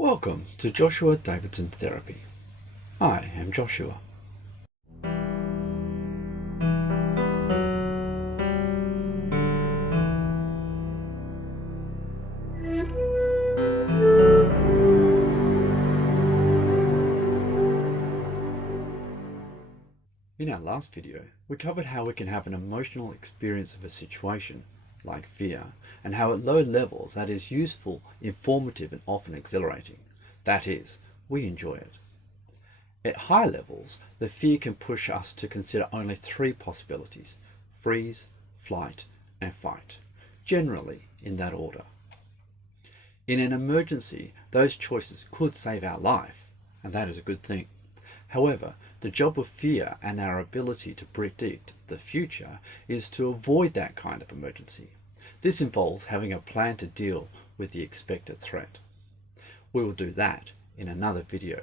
Welcome to Joshua Davidson Therapy. I am Joshua. In our last video, we covered how we can have an emotional experience of a situation, like fear, and how at low levels that is useful, informative, and often exhilarating. That is, we enjoy it. At high levels, the fear can push us to consider only three possibilities: freeze, flight, and fight, generally in that order. In an emergency, those choices could save our life, and that is a good thing. However, the job of fear and our ability to predict the future is to avoid that kind of emergency. This involves having a plan to deal with the expected threat. We will do that in another video.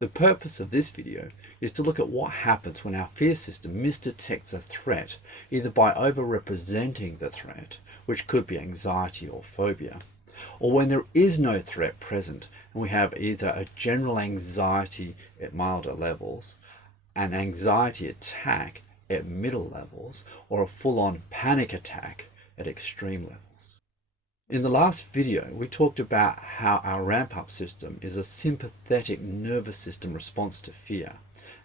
The purpose of this video is to look at what happens when our fear system misdetects a threat, either by over-representing the threat, which could be anxiety or phobia, or when there is no threat present and we have either a general anxiety at milder levels, an anxiety attack at middle levels, or a full-on panic attack at extreme levels. In the last video, we talked about how our ramp-up system is a sympathetic nervous system response to fear,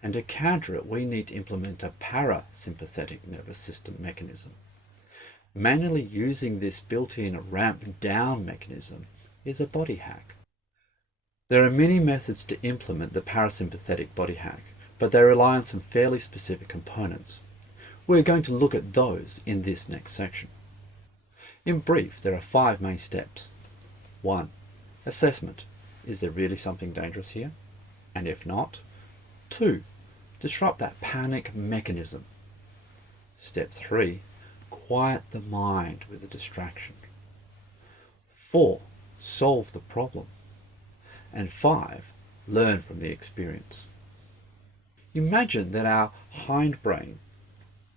and to counter it we need to implement a para-sympathetic nervous system mechanism. Manually using this built-in ramp-down mechanism is a body hack. There are many methods to implement the parasympathetic body hack, but they rely on some fairly specific components. We're going to look at those in this next section. In brief, there are 5 main steps. 1. Assessment. Is there really something dangerous here? And if not? 2. Disrupt that panic mechanism. Step 3. Quiet the mind with a distraction. 4. Solve the problem. And 5. Learn from the experience. Imagine that our hindbrain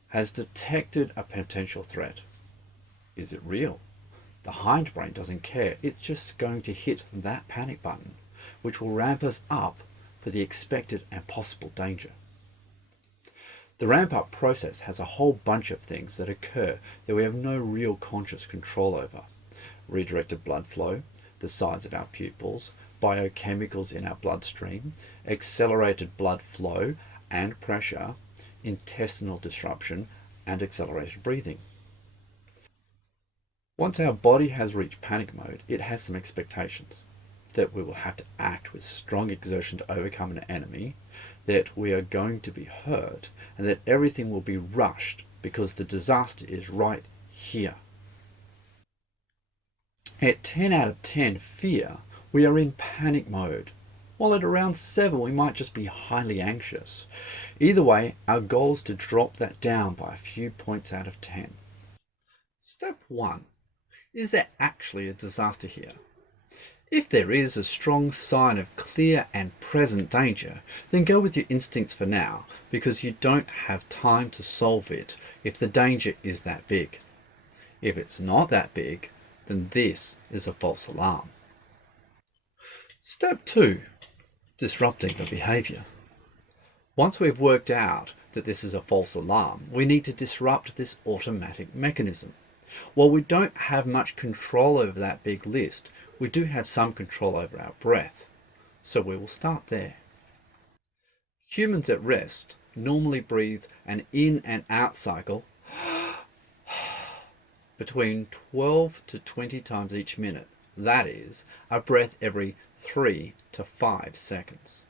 has detected a potential threat. Is it real? The hindbrain doesn't care. It's just going to hit that panic button, which will ramp us up for the expected and possible danger. The ramp-up process has a whole bunch of things that occur that we have no real conscious control over. Redirected blood flow, the size of our pupils, biochemicals in our bloodstream, accelerated blood flow and pressure, intestinal disruption, and accelerated breathing. Once our body has reached panic mode, it has some expectations. That we will have to act with strong exertion to overcome an enemy, that we are going to be hurt, and that everything will be rushed because the disaster is right here. At 10 out of 10 fear, we are in panic mode, while at around 7 we might just be highly anxious. Either way, our goal is to drop that down by a few points out of 10. Step 1. Is there actually a disaster here? If there is a strong sign of clear and present danger, then go with your instincts for now, because you don't have time to solve it if the danger is that big. If it's not that big, then this is a false alarm. Step 2. Disrupting the behaviour. Once we've worked out that this is a false alarm, we need to disrupt this automatic mechanism. While we don't have much control over that big list, we do have some control over our breath, so we will start there. Humans at rest normally breathe an in and out cycle between 12 to 20 times each minute. That is, a breath every 3 to 5 seconds.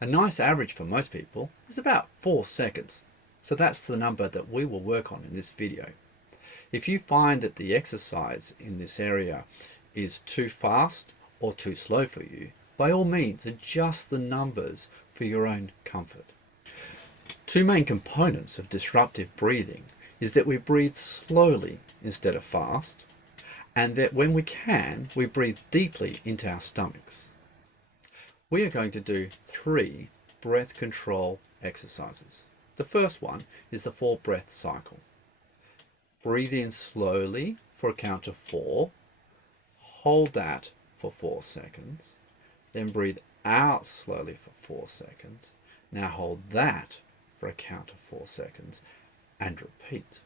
A nice average for most people is about 4 seconds, so that's the number that we will work on in this video. If you find that the exercise in this area is too fast or too slow for you, by all means adjust the numbers for your own comfort. 2 main components of disruptive breathing is that we breathe slowly instead of fast, and that when we can, we breathe deeply into our stomachs. We are going to do 3 breath control exercises. The first one is the 4 breath cycle. Breathe in slowly for a count of 4, hold that for 4 seconds, Then breathe out slowly for 4 seconds. Now hold that for a count of 4 seconds and repeat.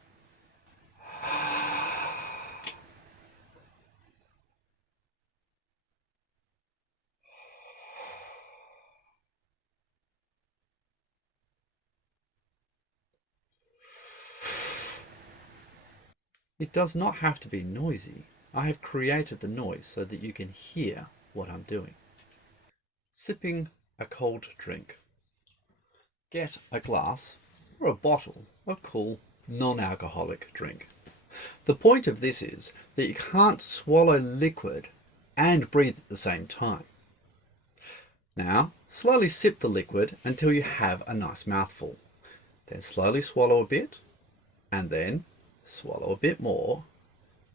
It does not have to be noisy. I have created the noise so that you can hear what I'm doing. Sipping a cold drink. Get a glass or a bottle of cool, non-alcoholic drink. The point of this is that you can't swallow liquid and breathe at the same time. Now, slowly sip the liquid until you have a nice mouthful. Then slowly swallow a bit, and then swallow a bit more,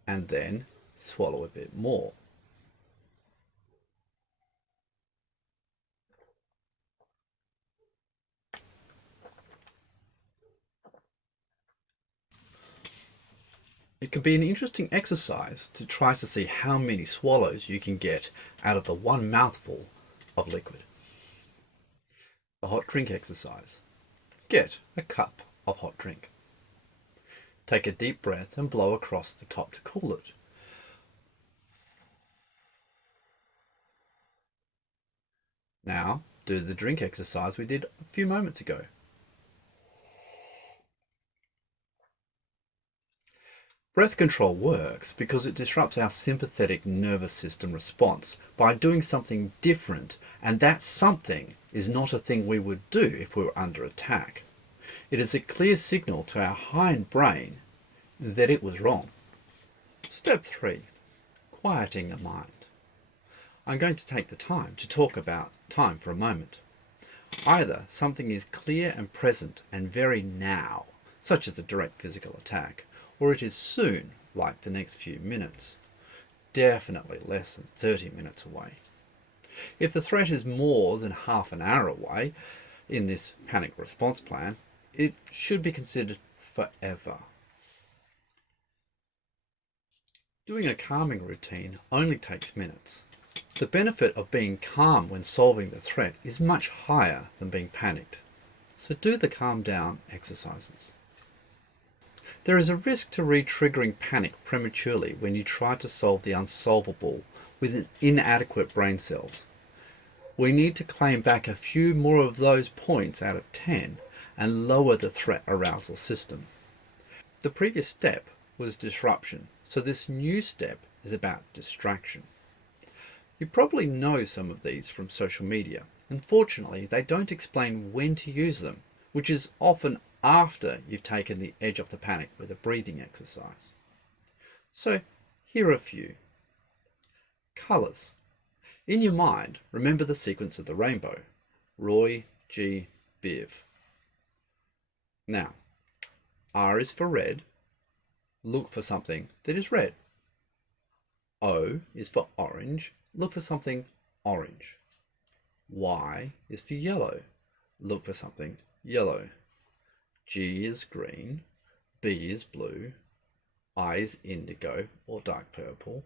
and then swallow a bit more. It can be an interesting exercise to try to see how many swallows you can get out of the one mouthful of liquid. The hot drink exercise. Get a cup of hot drink. Take a deep breath and blow across the top to cool it. Now, do the drink exercise we did a few moments ago. Breath control works because it disrupts our sympathetic nervous system response by doing something different, and that something is not a thing we would do if we were under attack. It is a clear signal to our hind brain that it was wrong. Step 3. Quieting the mind. I'm going to take the time to talk about time for a moment. Either something is clear and present and very now, such as a direct physical attack, or it is soon, like the next few minutes, definitely less than 30 minutes away. If the threat is more than half an hour away in this panic response plan, it should be considered forever. Doing a calming routine only takes minutes. The benefit of being calm when solving the threat is much higher than being panicked. So do the calm down exercises. There is a risk to re-triggering panic prematurely when you try to solve the unsolvable with inadequate brain cells. We need to claim back a few more of those points out of 10 and lower the threat arousal system. The previous step was disruption, so this new step is about distraction. You probably know some of these from social media. Unfortunately, they don't explain when to use them, which is often after you've taken the edge off the panic with a breathing exercise. So here are a few. Colours. In your mind, remember the sequence of the rainbow. Roy, G, Biv. Now, R is for red. Look for something that is red. O is for orange. Look for something orange. Y is for yellow. Look for something yellow. G is green. B is blue. I is indigo or dark purple.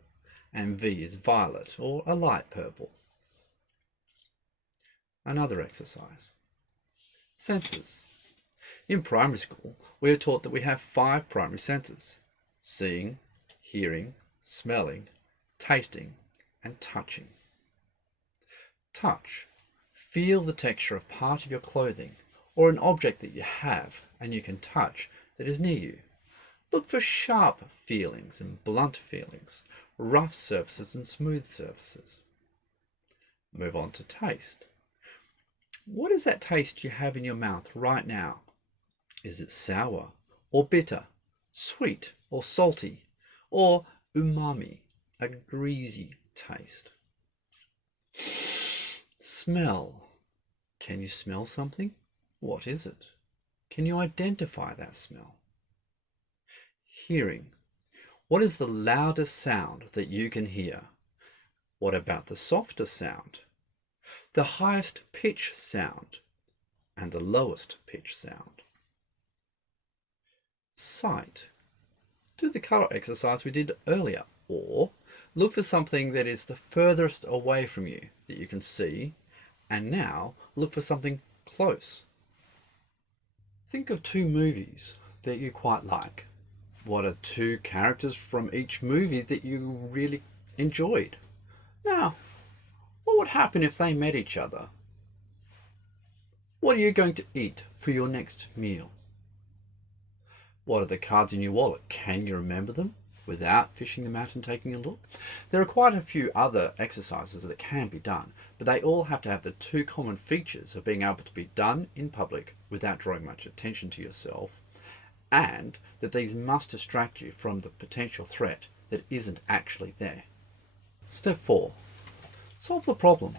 And V is violet or a light purple. Another exercise. Senses. In primary school, we are taught that we have 5 primary senses: seeing, hearing, smelling, tasting, and touching. Touch. Feel the texture of part of your clothing or an object that you have and you can touch that is near you. Look for sharp feelings and blunt feelings, rough surfaces and smooth surfaces. Move on to taste. What is that taste you have in your mouth right now? Is it sour or bitter, sweet or salty, or umami, a greasy taste? Smell. Can you smell something? What is it? Can you identify that smell? Hearing. What is the loudest sound that you can hear? What about the softest sound? The highest pitch sound and the lowest pitch sound? Sight. Do the color exercise we did earlier, or Look for something that is the furthest away from you that you can see, and now look for something close. Think of two movies that you quite like. What are two characters from each movie that you really enjoyed? Now, what would happen if they met each other? What are you going to eat for your next meal? What are the cards in your wallet? Can you remember them without fishing them out and taking a look? There are quite a few other exercises that can be done, but they all have to have the two common features of being able to be done in public without drawing much attention to yourself, and that these must distract you from the potential threat that isn't actually there. Step 4. Solve the problem.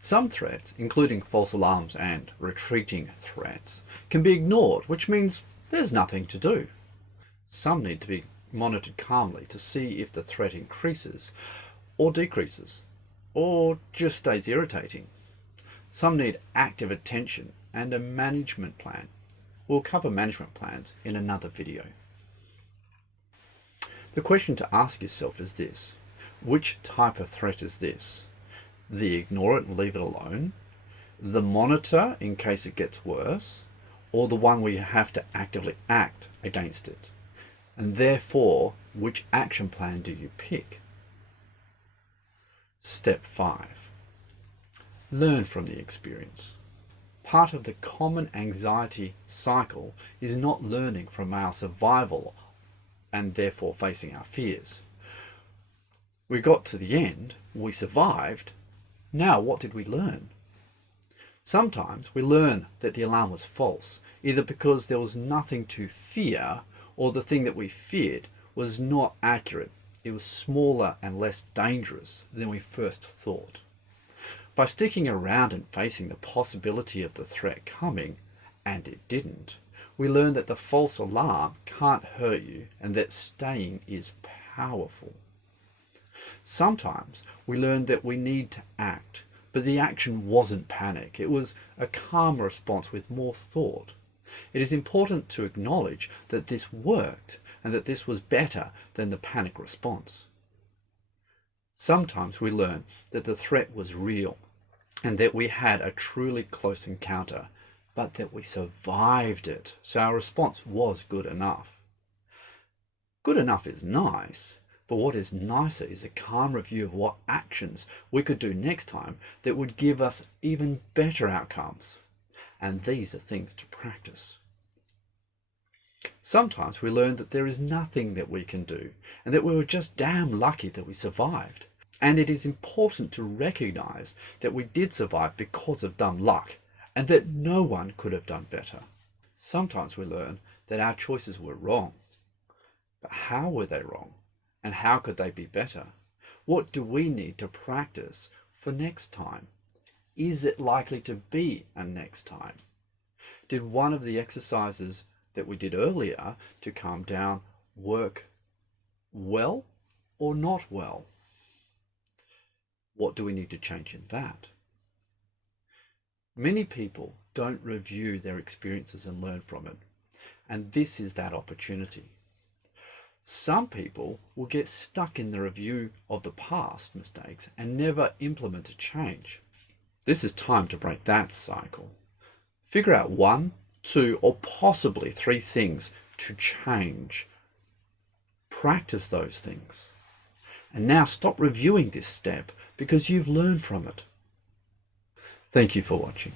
Some threats, including false alarms and retreating threats, can be ignored, which means there's nothing to do. Some need to be monitored calmly to see if the threat increases or decreases, or just stays irritating. Some need active attention and a management plan. We'll cover management plans in another video. The question to ask yourself is this: which type of threat is this? The ignore it and leave it alone, the monitor in case it gets worse, or the one where you have to actively act against it? And therefore, which action plan do you pick? Step 5. Learn from the experience. Part of the common anxiety cycle is not learning from our survival and therefore facing our fears. We got to the end, we survived. Now what did we learn? Sometimes we learn that the alarm was false, either because there was nothing to fear or the thing that we feared was not accurate. It was smaller and less dangerous than we first thought. By sticking around and facing the possibility of the threat coming, and it didn't, we learn that the false alarm can't hurt you and that staying is powerful. Sometimes we learn that we need to act, but the action wasn't panic. It was a calm response with more thought. It is important to acknowledge that this worked and that this was better than the panic response. Sometimes we learn that the threat was real and that we had a truly close encounter, but that we survived it, so our response was good enough. Good enough is nice, but what is nicer is a calm review of what actions we could do next time that would give us even better outcomes. And these are things to practice. Sometimes we learn that there is nothing that we can do and that we were just damn lucky that we survived. And it is important to recognize that we did survive because of dumb luck and that no one could have done better. Sometimes we learn that our choices were wrong. But how were they wrong? And how could they be better? What do we need to practice for next time? Is it likely to be a next time? Did one of the exercises that we did earlier to calm down work well or not well? What do we need to change in that? Many people don't review their experiences and learn from it, and this is that opportunity. Some people will get stuck in the review of the past mistakes and never implement a change. This is time to break that cycle. Figure out 1, 2, or possibly 3 things to change. Practice those things. And now stop reviewing this step because you've learned from it. Thank you for watching.